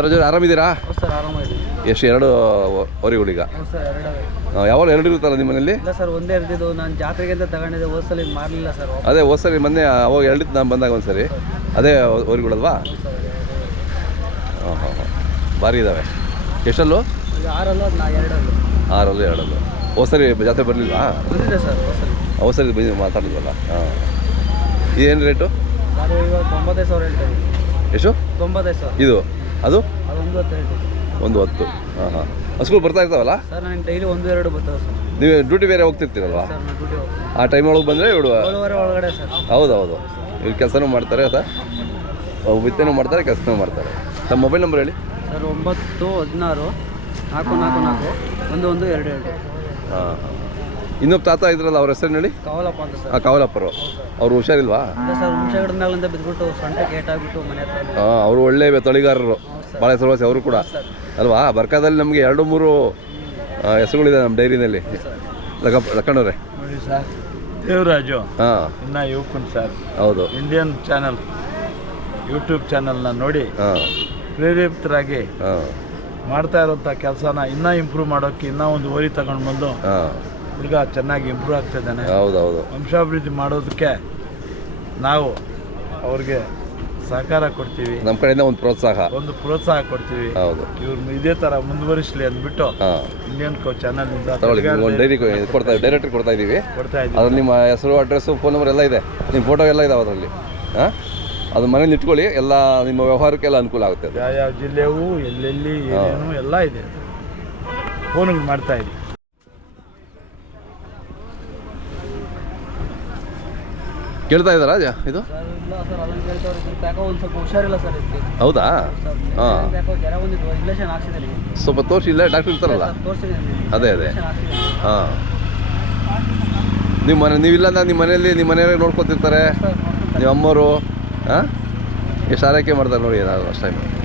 ದರಜ ಆರಾಮಿದ್ದೀರಾ? Sir ಆರಾಮಾಗಿದೆ. ಎಷ್ಟು ಎರಡು ಹೊರಿಗಳೀಗ? Sir ಎರಡೇ. ಯಾವಾಗ ಎರಡು ಇರುತ್ತಲ್ಲ ನಿಮ್ಮ ಮನೇಲಿ? ಇಲ್ಲ ಸರ್ ಒಂದೇ ಇರ್ತಿದ್ದು. ನಾನು ಜಾತ್ರೆಗೆ ಅಂತ ತಗೊಂಡಿದ್ದೆ, ಹೋದ್ಸಲಿ ಮಾರಲಿಲ್ಲ ಸರ್. ಅದೇ ಹೋದ್ಸರಿ ಮೊನ್ನೆ ಅವಾಗ ಎರಡಿತ್ತು ನಾನು ಬಂದಾಗ ಒಂದ್ಸರಿ. ಅದೇ ಹೊರಿಗಳಲ್ವಾ? ಹಾಂ ಹಾಂ ಹಾಂ, ಭಾರಿ ಇದ್ದಾವೆ. ಎಷ್ಟಲ್ಲೂ? ಈಗ 6 ನಾ 2 6 2 ಹೋದ್ಸರಿ ಜಾತ್ರೆ ಬರಲಿಲ್ವಾ? ಬಂದಿದೆ ಸರ್ ಹೋದ್ಸಲಿ. ಹೋದ್ಸರಿ ಬಂದು ಮಾತಾಡಿದ್ವಲ್ಲ. ಹಾಂ, ಏನು ರೇಟು? ನಾನು ಇವಾಗ 95,000 ಹೇಳ್ತೀನಿ. ಎಷ್ಟು? 95,000. ಇದು ಅದು ಒಂದು 10 ಹೇಳ್ತೀನಿ. 110. ಹಾಂ ಹಾಂ, ಹಸುಗಳು ಬರ್ತಾ ಇರ್ತಾವಲ್ಲ? ಸರ್ ನನಗೆ ಡೈಲಿ 1-2 ಬರ್ತವೆ ಸರ್. ನೀವು ಡ್ಯೂಟಿ ಬೇರೆ ಹೋಗ್ತಿರ್ತೀರಲ್ವಾ? ಸರ್ ನಾನು ಡ್ಯೂಟಿ ಹೋಗ್ತೀನಿ. ಆ ಟೈಮ್ ಒಳಗೆ ಬಂದರೆ ಇವಳು 7:30 ಒಳಗಡೆ ಸರ್. ಹೌದು ಇವ್ರು ಕೆಲಸನೂ ಮಾಡ್ತಾರೆ ಸರ್, ವಿತ್ತನೂ ಮಾಡ್ತಾರೆ, ಕೆಲಸನೂ ಮಾಡ್ತಾರೆ. ತಮ್ಮ ಮೊಬೈಲ್ ನಂಬರ್ ಹೇಳಿ ಸರ್. 916 444 1122. ಹಾಂ, ಇನ್ನೊಬ್ಬ ತಾತ ಇದ್ರಲ್ಲ ಅವ್ರ ಹೆಸರು ಹೇಳಿ. ಕಾವಲಪ್ಪ ಅಂತ ಸರ್. ಹಾಂ, ಕಾವಲಪ್ಪರು. ಅವ್ರು ಹುಷಾರಿಲ್ವಾ? ಇಲ್ಲ ಸರ್, ಹುಣಸೆಗಿಡದ ಮೇಲಿಂದ ಬಿದ್ದುಬಿಟ್ಟು ಸೊಂಟಕ್ಕೆ ಏಟಾಗ್ಬಿಟ್ಟು ಮನೆ ಹತ್ರ. ಹಾಂ, ಅವರು ಒಳ್ಳೆ ತಳಿಗಾರರು, ಭಾಳ ಹೆಸರುವಾಸಿ ಅವರು ಕೂಡ ಅಲ್ವಾ? ಬರ್ಕಾದಲ್ಲಿ ನಮಗೆ 2-3 ಹೆಸರುಗಳಿದೆ ನಮ್ಮ ಡೈರಿನಲ್ಲಿ. ಲಕ್ಕಣ್ಣವ್ರೆ ನೋಡಿ ಸರ್, ದೇವರಾಜು ಹಾಂ, ಇನ್ನ ಯುವಕನ್ ಸರ್. ಹೌದು, ಇಂಡಿಯನ್ ಚಾನಲ್ ಯೂಟ್ಯೂಬ್ ಚಾನಲ್ನ ನೋಡಿ ಹಾಂ ಪ್ರೇರೇಪಿತರಾಗಿ ಹಾಂ ಮಾಡ್ತಾ ಇರೋಂಥ ಕೆಲಸನ ಇನ್ನೂ ಇಂಪ್ರೂವ್ ಮಾಡೋಕ್ಕೆ ಇನ್ನೂ ಒಂದು ಓರಿ ತಗೊಂಡು ಬಂದು ಹಾಂ, ಹುಡುಗ ಚೆನ್ನಾಗಿ ಇಂಪ್ರೂವ್ ಆಗ್ತಿದ್ದಾನೆ. ಹೌದು ವಂಶಾಭಿವೃದ್ಧಿ ಮಾಡೋದಕ್ಕೆ ನಾವು ಅವ್ರಿಗೆ ಸಹಕಾರ ಕೊಡ್ತೀವಿ, ನಮ್ಮ ಕಡೆಯಿಂದ ಒಂದು ಪ್ರೋತ್ಸಾಹ ಕೊಡ್ತೀವಿ. ಹೌದು, ಇವ್ರು ಇದೇ ಥರ ಮುಂದುವರಿಸಲಿ ಅಂದ್ಬಿಟ್ಟು ಹಾಂ, ಇಂಡಿಯನ್ ಚಾನಲ್ನಿಂದ ಒಂದು ಡೈರಿ ಡೈರೆಕ್ಟ್ರಿ ಕೊಡ್ತಾ ಇದ್ದೀವಿ. ಅದ್ರಲ್ಲಿ ನಿಮ್ಮ ಹೆಸರು, ಅಡ್ರೆಸ್ಸು, ಫೋನ್ ನಂಬರ್ ಎಲ್ಲ ಇದೆ, ನಿಮ್ಮ ಫೋಟೋ ಎಲ್ಲ ಇದಾವೆ ಅದರಲ್ಲಿ. ಹಾಂ, ಅದು ಮನೇಲಿ ಇಟ್ಕೊಳ್ಳಿ, ಎಲ್ಲ ನಿಮ್ಮ ವ್ಯವಹಾರಕ್ಕೆಲ್ಲ ಅನುಕೂಲ ಆಗುತ್ತೆ. ಯಾವ ಜಿಲ್ಲೆಯೂ ಎಲ್ಲೆಲ್ಲಿ ಏನೇನು ಎಲ್ಲ ಇದೆ, ಫೋನ್ಗಳು ಮಾಡ್ತಾ ಇದ್ದೀವಿ. ಕೇಳ್ತಾ ಇದ್ದಾರಾ ಇದು? ಸರ್ ಇಲ್ಲ ಸರ್, ಅದನ್ನು ಕೇಳ್ತವ್ರೆ. ಸ್ವಲ್ಪ ಯಾಕೋ ಒಂದು ಸ್ವಲ್ಪ ಹುಷಾರಿಲ್ಲ ಸರ್ ಇದಕ್ಕೆ. ಹೌದಾ? ಹಾಂ, ಯಾಕೋ ಜ್ವರ ಬಂದಿದ್ದು, ಇಂಜೆಕ್ಷನ್ ಹಾಕ್ಸಿದ್ದೀನಿ. ಸ್ವಲ್ಪ ತೋರಿಸಿ, ಇಲ್ಲ ಡಾಕ್ಟ್ರ್ ಇರ್ತಾರಲ್ಲ. ತೋರಿಸಿದ್ದೀನಿ. ಅದೇ ಹಾಂ, ನೀವಿಲ್ಲ ಅಂದ್ರೆ ನಿಮ್ಮ ಮನೆಯವ್ರಿಗೆ ನೋಡ್ಕೊತಿರ್ತಾರೆ, ನಿಮ್ಮ ಅಮ್ಮವರು. ಹಾಂ, ಎಷ್ಟು ಆರೈಕೆ ಮಾಡ್ತಾರೆ ನೋಡಿ, ನಾನು ಅಷ್ಟು ಟೈಮ್